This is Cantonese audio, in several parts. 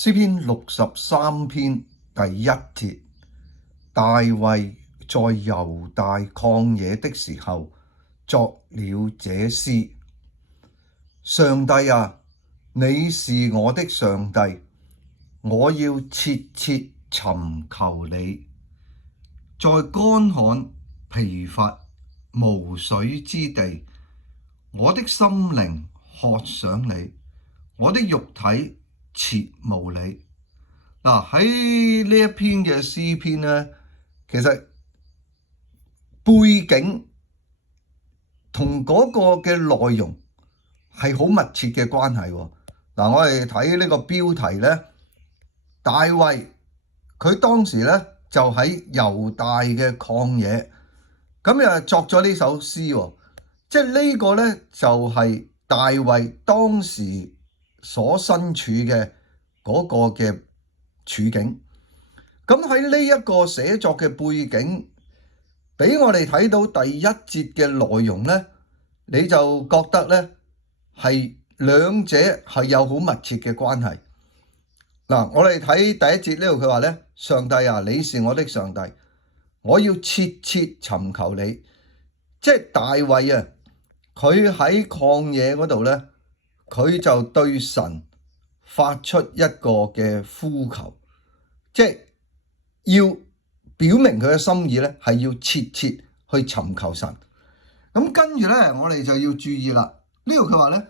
詩篇63篇第1節，大衛在猶大曠野的時候作了這詩：上帝啊，你是我的上帝，我要切切尋求你。在乾旱疲乏無水之地，我的心靈渴想你，我的肉體切慕你。喺呢一篇嘅詩篇咧，其實背景同嗰個嘅內容係好密切嘅關係。我哋睇呢個標題咧，大衛佢當時咧就喺猶大嘅曠野，咁又作咗呢首詩，即係呢個咧就係大衛當時所身處嘅嗰個嘅處境。咁喺呢一個寫作嘅背景，俾我哋睇到第1節嘅內容咧，你就覺得咧係兩者係有好密切嘅關係。我哋睇第1節呢度，佢話咧：上帝啊，你是我的上帝，我要切切尋求你。即係大衛啊，佢喺曠野嗰度咧，佢就對神發出一個嘅呼求，即係要表明佢嘅心意咧，係要切切去尋求神。咁跟住咧，我哋就要注意啦。呢度佢話咧，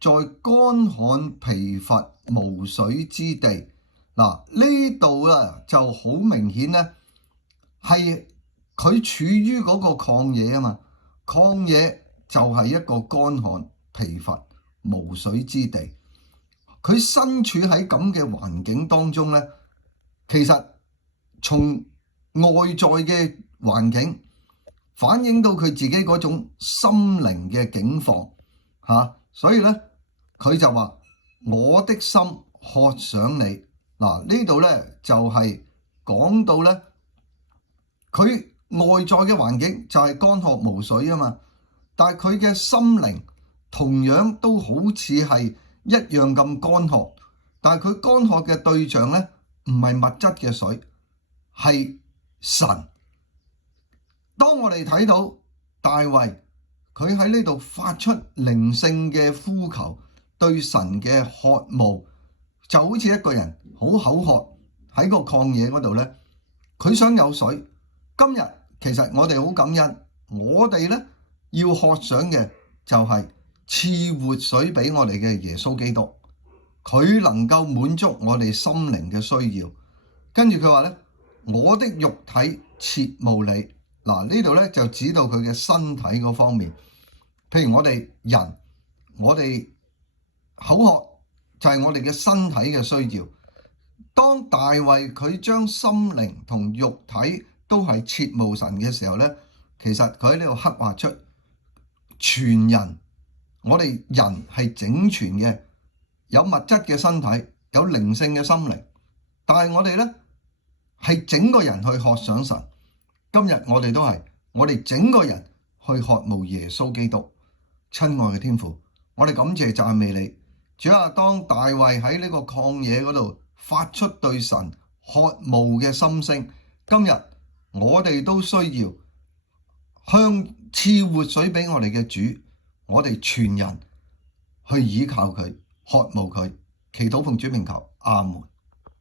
在乾旱疲乏無水之地。呢度啊就好明顯咧，係佢處於嗰個曠野啊嘛。曠野就係一個乾旱疲乏無水之地。佢身處喺咁嘅環境當中咧，其實從外在嘅環境反映到佢自己嗰種心靈嘅境況所以咧佢就話：我的心渴想你。呢度咧就係講到咧，佢外在嘅環境就係乾涸無水啊嘛，但係佢嘅心靈同樣都好似係一樣咁乾涸，但係佢乾涸嘅對象咧唔係物質嘅水，係神。當我哋睇到大衛佢喺呢度發出靈性嘅呼求，對神嘅渴慕，就好似一個人好口渴喺個曠野嗰度咧，佢想有水。今日其實我哋好感恩，我哋咧要渴想嘅就係賜活水俾我哋嘅耶穌基督，佢能夠滿足我哋心靈嘅需要。跟住佢話咧：我的肉體切慕你。呢度咧就指到佢嘅身體嗰方面。譬如我哋人，我哋口渴就係我哋嘅身體嘅需要。當大衛佢將心靈同肉體都係切慕神嘅時候咧，其實佢喺呢度刻畫出全人，我哋人係整全嘅，有物質嘅身體，有靈性嘅心靈，但係我哋咧係整個人去渴想神。今日我哋都係，我哋整個人去渴慕耶穌基督。親愛嘅天父，我哋感謝讚美你。主啊，當大衛喺呢個曠野嗰度發出對神渴慕嘅心聲，今日我哋都需要向賜活水俾我哋嘅主，我哋全人去倚靠佢，渴慕佢，祈禱奉主名求，阿門。